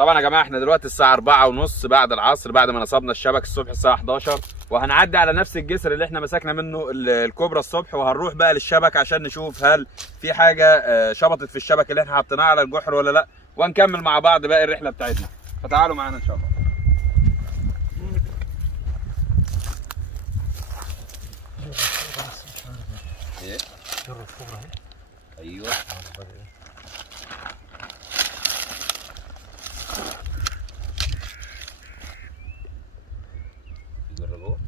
طبعا يا جماعه احنا دلوقتي الساعه 4:30 بعد العصر، بعد ما نصبنا الشبك الصبح الساعه 11، وهنعدي على نفس الجسر اللي احنا مسكنا منه الكوبرا الصبح، وهنروح بقى للشبك عشان نشوف هل في حاجه شبطت في الشبك اللي احنا حطيناه على الجحر ولا لا، ونكمل مع بعض باقي الرحله بتاعتنا. فتعالوا معانا ان شاء الله. ايه؟ جرب الكوبرا اهي. ايوه جربوه.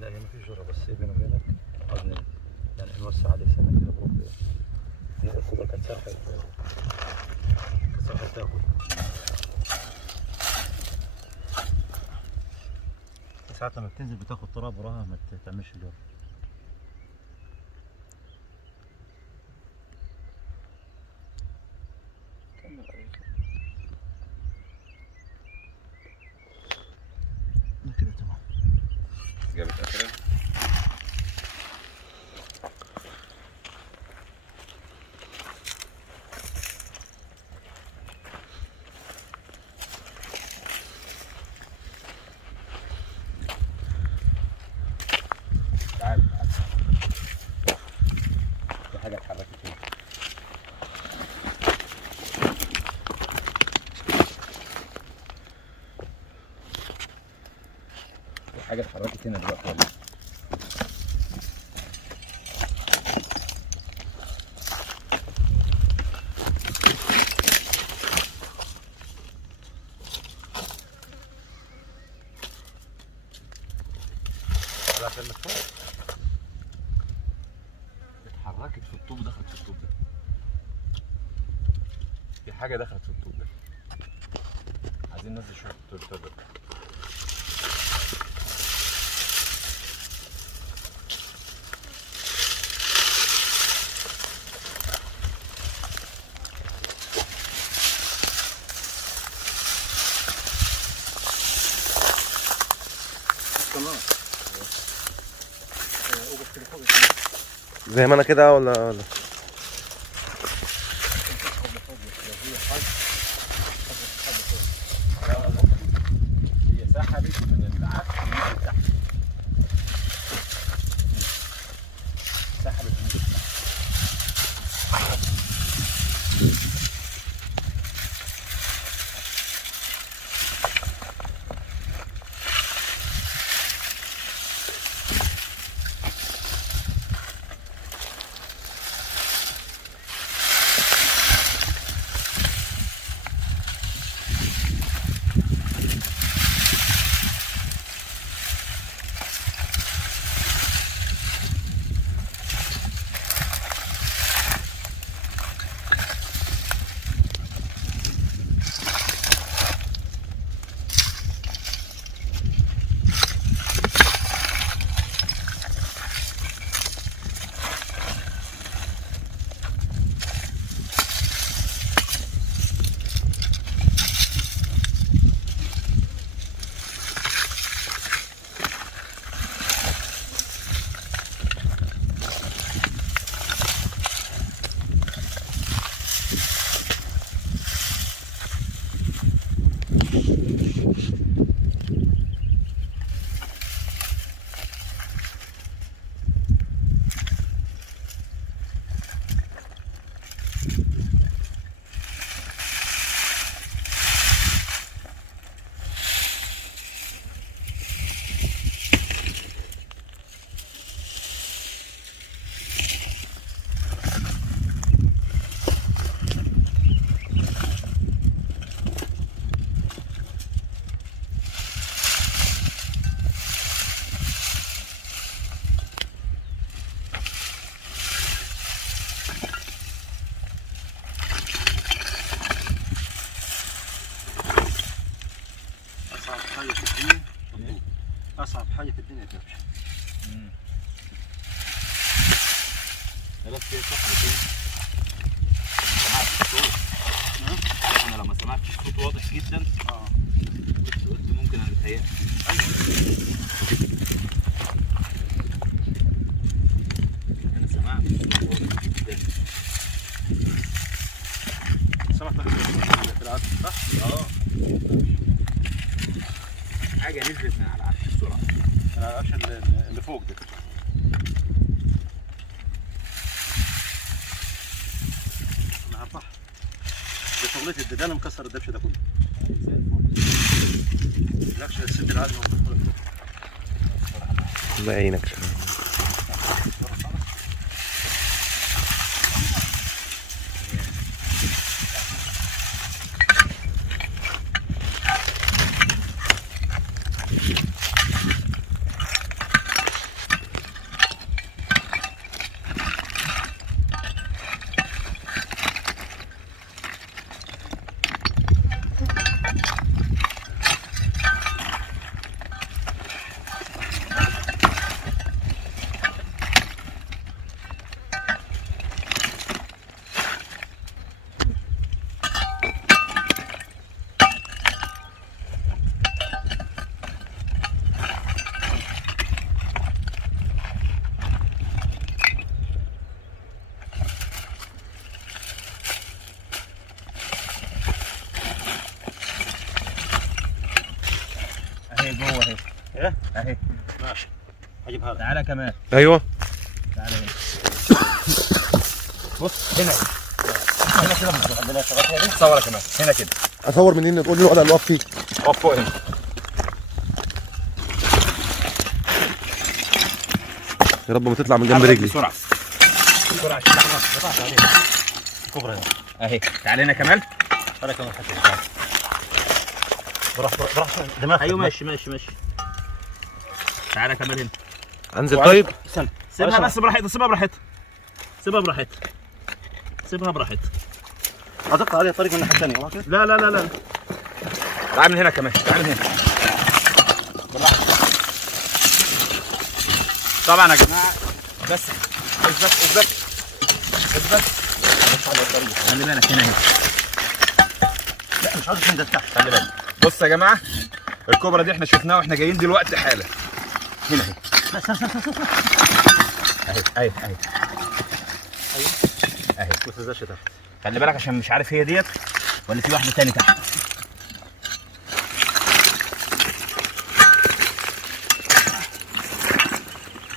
لا هي مفيش جرة، بس بيني وبينك عاوزين يعني نوسع عليه سنة كده بروح. هي الكوبرا كانت ساحة تاكل. ساعات لما بتنزل بتاخد تراب وراها ما تعملش جرة. كده تمام. جابت اخرها. تعال في حاجه اتحركت هنا. في حاجه اتحركت هنا دلوقتي والله. عشان مدفوع اتحركت في الطوب، دخلت في الطوب ده. في حاجه دخلت في الطوب ده. عايزين ننزل شويه الطوب ده. زي ما انا كده ولا هي سحبت من العفش ونزلت تحت. سحبت ونزلت تحت. اصعب حاجه في الدنيا الدبش. بس هي سحبت ايه؟ سمعت الصوت. انا لما سمعت الصوت واضح جدا قلت ممكن انا بتهيألي. انا سمعت الصوت واضح جدا. سمعت في العدس صح؟ حاجه نزلت من على العرش بسرعه. انا العرش اللي فوق ده. انا هربح. ده شغلتي الدجال مكسر الدبش ده كله. زي الفل. لا السد العالي الله يعينك شباب. اهي جوه اهي. ايه؟ اهي. ماشي. هجيب هذا. تعالى كمان. ايوه تعالى هنا. بص هنا. هنا كده بالظبط. عندنا شغلات هنا. صورها كمان هنا كده. اصور منين؟ تقول لي الوضع اللي واقف فيه. اقف فوق هنا. يا رب ما تطلع من جنب رجلي. بسرعه بسرعه عشان قطعت عليه. كبرى هنا. اهي. تعالى هنا كمان. هذا كمان حتى. براح دماغك. ايوه ماشي ماشي ماشي. تعالى كمان هنا. انزل طيب. استنى. سيبها بس براحتها. سيبها براحتها. سيبها براحتها. سيبها براحتها. ادق عليه طريق من الناحيه الثانيه. واضح كده؟ لا لا لا لا. تعال من هنا كمان. تعال من هنا. بالراحه. طبعا يا جماعه بس اثبت. خلي بالك هنا. لا مش عاوز تنزل تحت. خلي بالك. بص يا جماعه الكوبرا دي احنا شفناها واحنا جايين دلوقتي حالا. هنا اهي. اهي. ما تنزلش تحت. خلي بالك عشان مش عارف هي ديت ولا في واحده تاني تحت.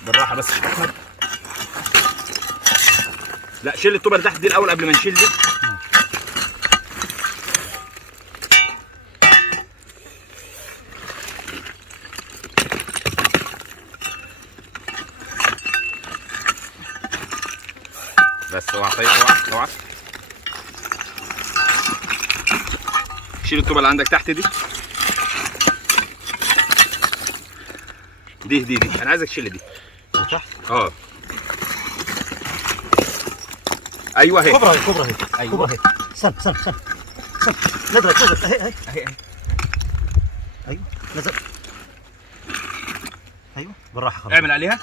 بالراحه بس. لا شيل الطوبه اللي تحت دي الاول قبل ما نشيل دي. بس اوعى طيب. اوعى شيل الطوبه اللي عندك تحت دي. دي انا عايزك تشيل دي تحت. ايوه اهي. كبرى هي. ايوه اهي. استنى. نزلت. اهي. ايوه نزل. ايوه بالراحه خلاص. اعمل عليها.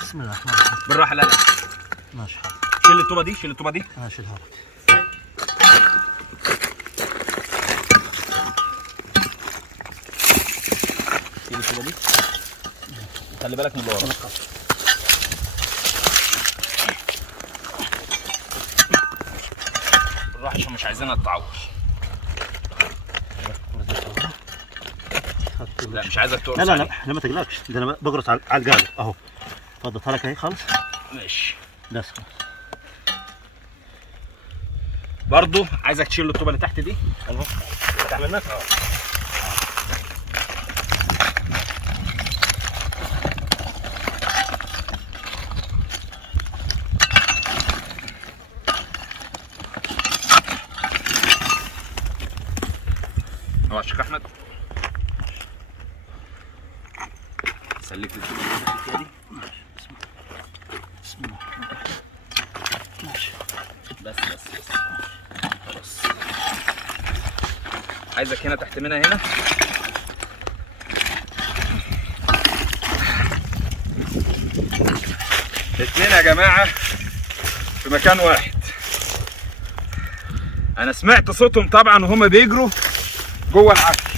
بسم الله الرحمن الرحيم. بالراحه. لا ماشي حاضر. شيل الطوبه دي. انا اشيلها لك. شيل الطوبه دي. خلي بالك من ورا. بالراحه عشان مش عايزينها تتعور. لا مش عايزك تقرص. لا ما تقلقش. ده انا بقرص على القالب اهو. فضيتها لك اهي خالص. ماشي. بس برضو عايزك تشيل الطوبه اللي تحت دي. تحت منك. يا شيخ احمد سلك لي الطوبه دي. بسم الله. ماشي. بس خلاص. عايزك هنا تحت منها هنا. الاثنين يا جماعه في مكان واحد. انا سمعت صوتهم طبعا وهم بيجروا جوه العفش.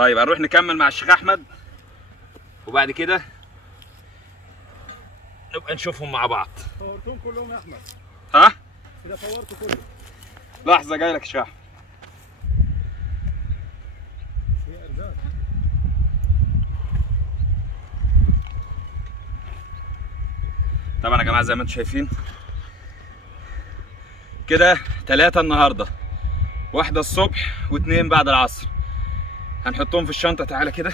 طيب هنروح نكمل مع الشيخ احمد وبعد كده نبقى نشوفهم مع بعض. صورتهم كلهم يا احمد؟ ها؟ كده صورت كله. لحظه جاي لك يا شيخ. هي ارزاق. طبعا يا جماعه زي ما انتم شايفين كده 3 النهارده، 1 الصبح و2 بعد العصر. هنحطهم في الشنطه. تعالى كده.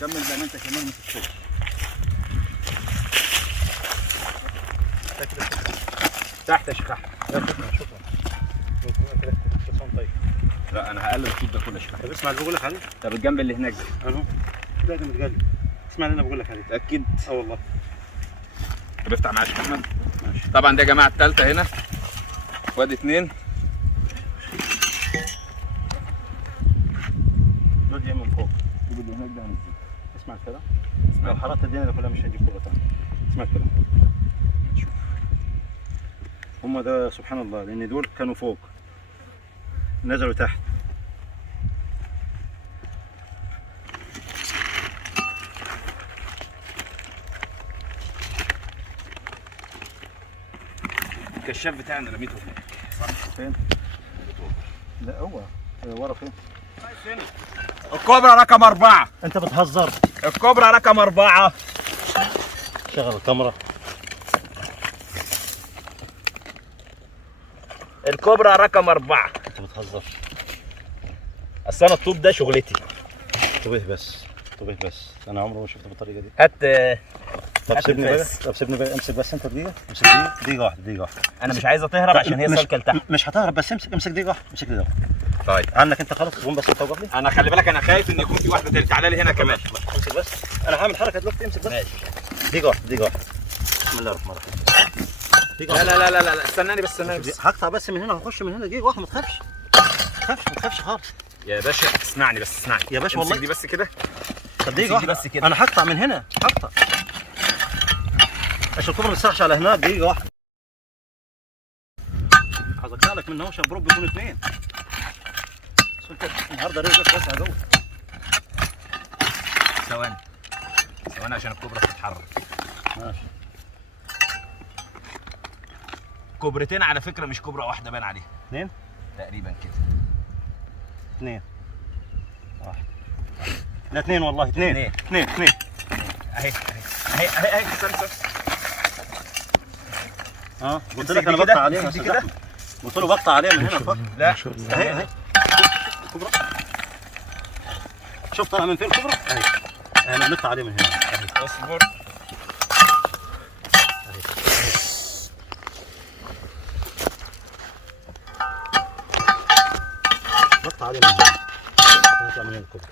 كمل زي ما انت كمان في الشغل. تحت يا شيخ احمد. شكرا. طيب. لا انا هقلب الصوت ده كله يا شيخ احمد. طب اسمع اللي بقول لك عليه. طب الجنب اللي هناك ده اهو. لازم تقلب. اسمع اللي انا بقول لك عليه. اكيد. والله. طب افتح معايا يا شيخ احمد. ماشي. طبعا دي يا جماعه الثالثه هنا. وادي 2. دول جاي من فوق. شوف اللي هناك ده هنزل. اسمع الكلام. لو حركت الدنيا كلها مش هيجيب كله تاني. اسمع الكلام. شوف. هم ده سبحان الله، لان دول كانوا فوق نزلوا تحت. الكشاف بتاعنا رميته هناك. فين؟ لا هو ورا فين؟ الكوبرا رقم 4. انت بتهزر. الكوبرا رقم 4. شغل الكاميرا. الكوبرا رقم 4. انت بتهزر. اصل انا الطوب ده شغلتي. طبيه بس انا عمري ما شفته بالطريقه دي. هات. طب هات سيبني بقى. الفاس. طب سيبني بقى. امسك بس انت دقيقه. امسك دقيقه واحده. انا مش عايزه تهرب عشان هي سالكه لتحت. مش هتهرب، بس امسك دقيقه واحده. امسك دقيقه واحده. طيب عنك انت خلاص. قوم بس توقف لي. انا خلي بالك، انا خايف ان يكون في واحده تانية. تعالى لي هنا كمان. امسك بس. انا هعمل حركه دلوقتي. امسك بس. ماشي. دقيقه واحده. بسم الله الرحمن الرحيم. لا استناني بس. هقطع بس من هنا وهخش من هنا. دقيقه واحده. ما تخافش خالص يا باشا اسمعني يا باشا. امسك والله دي بس كده. طب دقيقه دي واحده بس كده. انا هقطع من هنا. عشان الكوبرا ما تسرحش على هناك. دقيقه واحده. هذكر لك من هو شبروك بيكونوا 2. النهارده رزقك بس هجوز. ثواني عشان الكوبرا تتحرك. ماشي. كوبرتين على فكره، مش كوبرا واحده باين عليها. 2 تقريبا كده. 2 1 لا 2 والله 2 اهي استنى. قلت لك انا بقطع عليها كده. قلت له بقطع عليها من هنا فقط. لا اهي الكبرى. شوف طالع من فين الكبرى. اهي انا بنقطع عليه من هنا. اهي اصبر. بقطع عليه من هنا. نطلع من هنا الكبرى.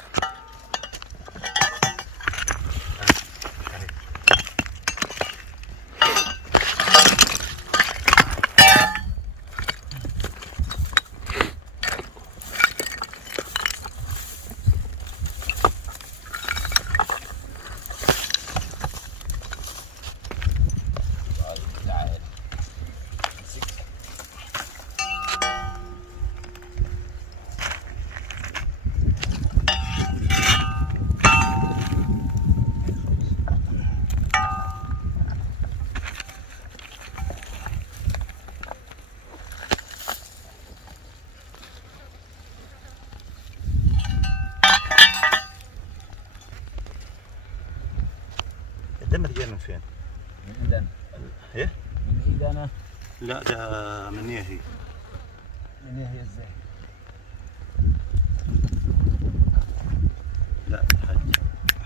الدم جاي من فين؟ من ايد انا. ايه؟ من ايد انا. لا ده مني هي. من هي ازاي؟ لا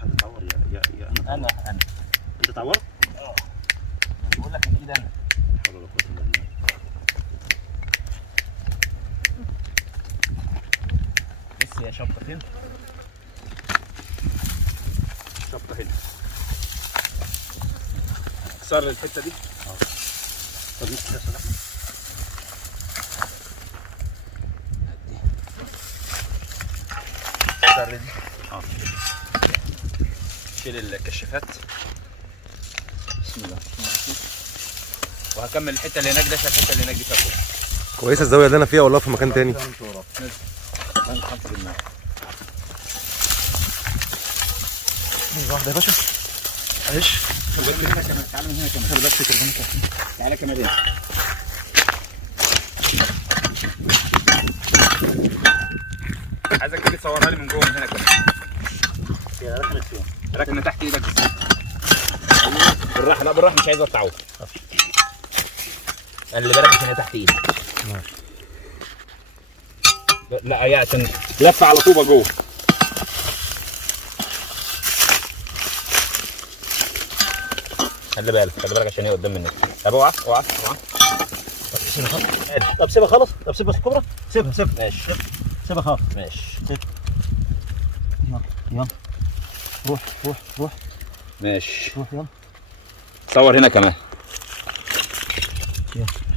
حد تعور يا انا انت تعورت؟ بقول لك من ايد انا. لا حول ولا قوة الا بالله. بص هي شبطه فين؟ شبطة هنا. كسر الحته دي. طب نمسك يا صلاح. كسر دي. شيل الكشافات. بسم الله. وهكمل الحته اللي هناك ده عشان الحته اللي هناك دي فيها كوبرا. كويسه الزاويه اللي انا فيها ولا في مكان تاني؟ واحده يا باشا. عيش. تعالى من هنا كمان. خلي بالك التليفون. تعالى كمان هنا. عايزك تيجي تصورها لي من جوه من هنا كمان. يا ركنت فين؟ ركنه تحت ايدك بس. بالراحه، لا بالراحه، مش عايز اقطعه. خلي بالك عشان هي تحت ايدك. لا هي عشان لفه على طوبه جوه. خلي بالك عشان هي قدام منك. طب اوعى. طب سيبها خالص. طب سيبها بس الكبرى. سيبها ماشي. سيبها خالص. ماشي. يلا روح. ماشي. روح يلا. صور هنا كمان.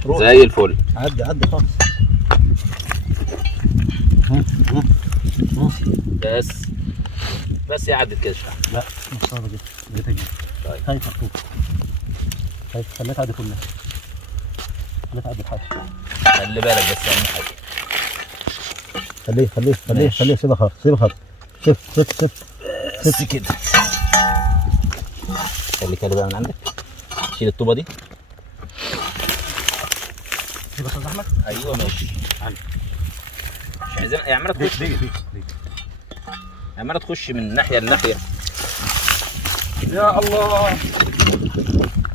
روح. زي الفل. عدي خالص. بس هي عدت كده. لا مش صعبه جدا. جيتها جدا. طيب. هاي فرطوط. هاي خليها تعدي كلها. خليها تعدي بحاجه. خلي بالك بس اهم حاجه. خليه سيبها خالص. سيب بس كده. خلي كده بقى من عندك. شيل الطوبه دي. سيب بس احمد. ايوه ماشي. مش عايزين هي عماله تخش. دي عماله تخش من ناحيه لناحيه. يا الله.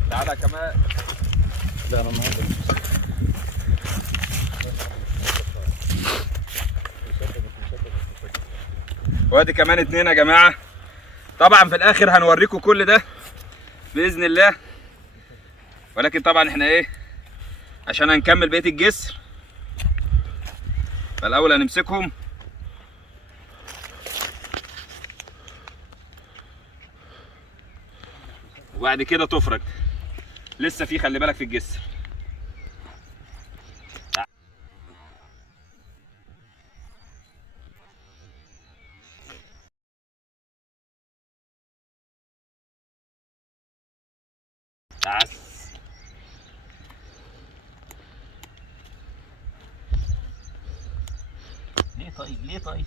تعالى كمان. لا انا ما وادي كمان 2 يا جماعه. طبعا في الاخر هنوريكم كل ده باذن الله، ولكن طبعا احنا ايه عشان هنكمل بقيه الجسر، فالاول هنمسكهم وبعد كده تفرج. لسه في، خلي بالك في الجسر. تعس. ليه طيب ليه طيب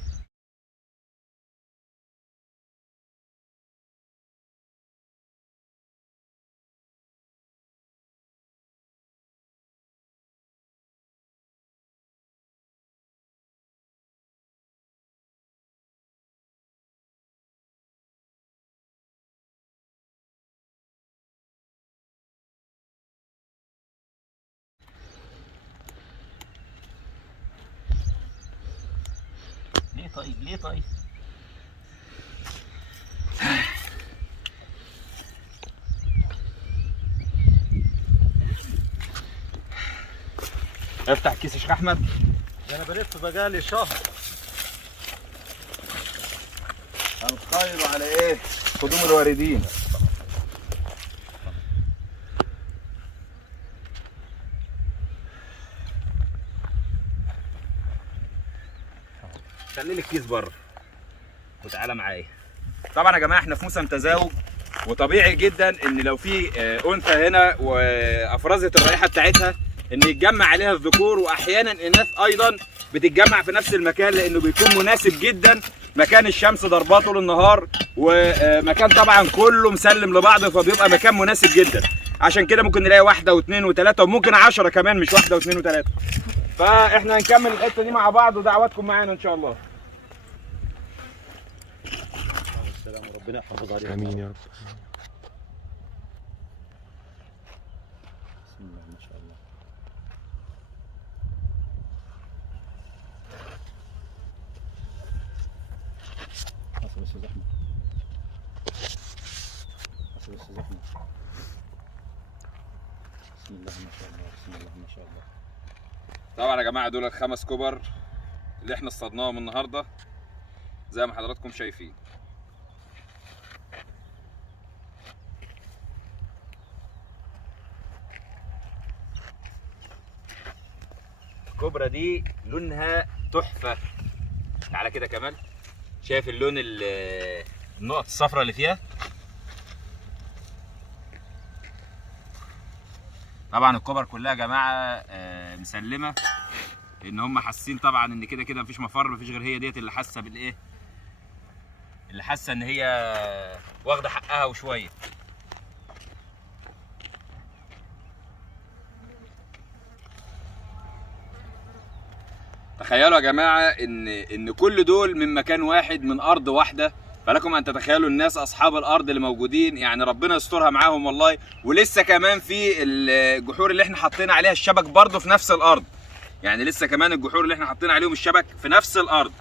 افتح الكيس يا شيخ احمد. انا بلف بقالي شهر. هنقيم على ايه؟ قدوم الواردين. خلي لي الكيس بره وتعالى معايا. طبعا يا جماعه احنا في موسم تزاوج، وطبيعي جدا ان لو في انثى هنا وافرزت الرائحه بتاعتها ان يتجمع عليها الذكور، واحيانا الاناث ايضا بتتجمع في نفس المكان، لانه بيكون مناسب جدا. مكان الشمس ضرباه طول النهار، ومكان طبعا كله مسلم لبعض، فبيبقى مكان مناسب جدا. عشان كده ممكن نلاقي 1 و2 و3 وممكن 10 كمان، مش 1 و2 و3. فاحنا هنكمل الحته دي مع بعض، ودعواتكم معانا ان شاء الله. السلام وربنا يحافظ عليك. امين يا رب. بسم الله ما شاء الله. حسب استاذ احمد. بسم الله ما شاء الله. طبعا يا جماعه دول ال5 كبر اللي احنا اصطادناهم النهارده زي ما حضراتكم شايفين. الكوبرا دي لونها تحفه. تعالى كده كمان، شايف اللون النقط الصفراء اللي فيها؟ طبعا الكوبر كلها يا جماعه مسلمه لان هم حاسين طبعا ان كده كده مفيش مفر، مفيش غير هي ديت اللي حاسه بالايه، اللي حاسه ان هي واخده حقها وشويه. تخيلوا يا جماعه ان كل دول من مكان واحد، من ارض واحده، فلكم ان تتخيلوا الناس اصحاب الارض اللي موجودين، يعني ربنا يسترها معاهم والله. ولسه كمان في الجحور اللي احنا حاطين عليها الشبك برضه في نفس الارض، يعني لسه كمان الجحور اللي احنا حاطين عليهم الشبك في نفس الارض.